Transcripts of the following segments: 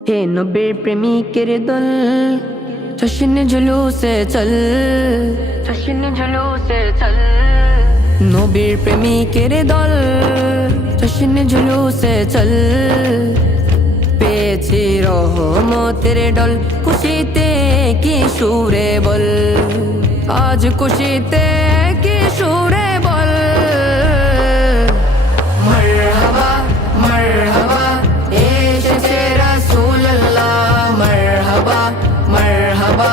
হে নবীর প্রেমিকের দল, জশ্ন জুলুসে চল, জশ্ন জুলুসে চল। নবীর প্রেমিকের দল, জশ্ন জুলুসে চল। পেয়েছি রহমতের ডল, খুশিতে কি সুরে বল, আজ খুশিতে কি সুরে বল। মারহাবা মারহাবা এসেছে রাসূলুল্লাহ, মারহাবা মারহাবা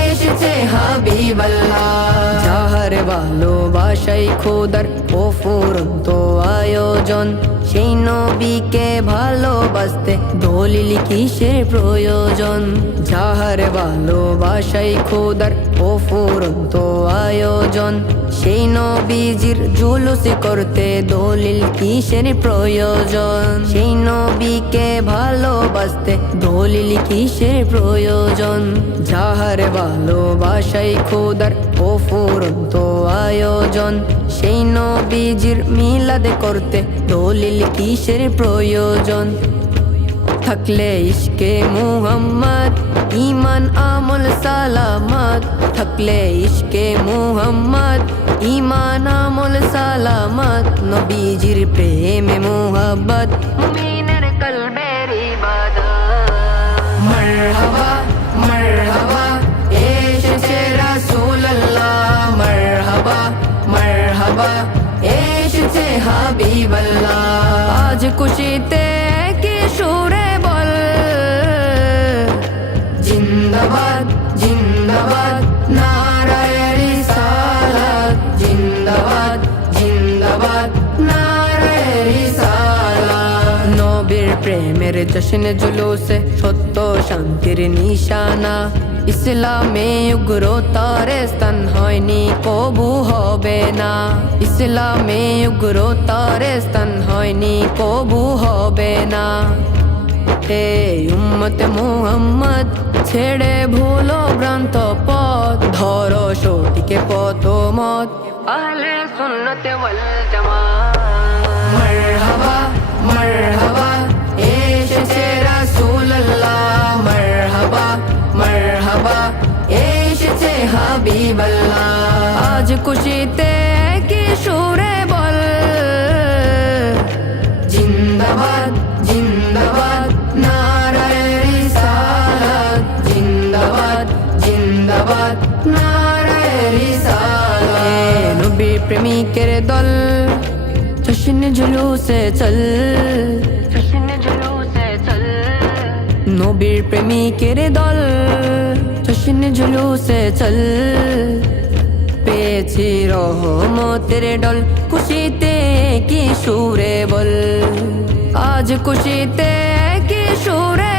এসেছে হাবিবাল্লাহ। যাহার ভালোবাসাই খোদার অফুরন্ত আয়োজন, সেই নবীকে ভালোবাসতে দলিল কিসের প্রয়োজন। যাহার ভালোবাসাই খোদার অফুরন্ত আয়োজন, সেই নবীজির জুলুস করতে দলিল কিসের প্রয়োজন। সেই নবীকে ভালোবাসতে দলিল কিসের প্রয়োজন। যাহার ভালোবাসাই খোদার অফুরন্ত আয়োজন, সেই নবীজির মিলাদ করতে দলিল কিসের প্রয়োজন। থাকলে ইশকে মুহাম্মদ ঈমান আমল সালামত, থাকলে ইশকে মুহাম্মদ ঈমান আমল সালামত। নবীজির প্রেমে মুহাব্বত মুমিনের কলবের ইবাদত। মারহাবা মারহাবা এসেছে রাসূলুল্লাহ, মারহাবা মারহাবা এসেছে হাবিবাল্লাহ। আজ খুশিতে কি সুরে বল, জিন্দাবাদ জিন্দাবাদ নারায়ে রিসালাত, জিন্দাবাদ জিন্দাবাদ নারায়ে রিসালাত। নবীর প্রেমের জশ্ন জুলুসে সত্য শান্তির নিশানা, ইসলামে উগ্রতার স্থান হয়নি কবু হবে না। ইসলামে উগ্রতার স্থান হয়নি কবু হবে না। হে উম্মত মুহাম্মদ ছেড়ে ভুলো ভ্রান্ত পথ, ধরো সঠিকে পথ মত আহলে সুন্নাত ওয়াল জামাত। মারহাবা মারহাবা এসেছে রাসূলুল্লাহ, মারহাবা মারহাবা এসেছে হাবিবাল্লাহ। আজ খুশিতে কি সুরে বল, জিন্দাবাদ জিন্দাবাদ নারায়ে রিসালাত, জিন্দাবাদ জিন্দাবাদ নারায়ে রিসালাত। নবী প্রেমিকের দল, জশ্ন জুলুসে চল, জশ্ন জুলুসে চল। নবীর প্রেমিকের দল, জশ্ন জুলুসে চল। পেয়েছি রহমতের ডল, খুশিতে কি সুরে বল, আজ খুশিতে কি সুরে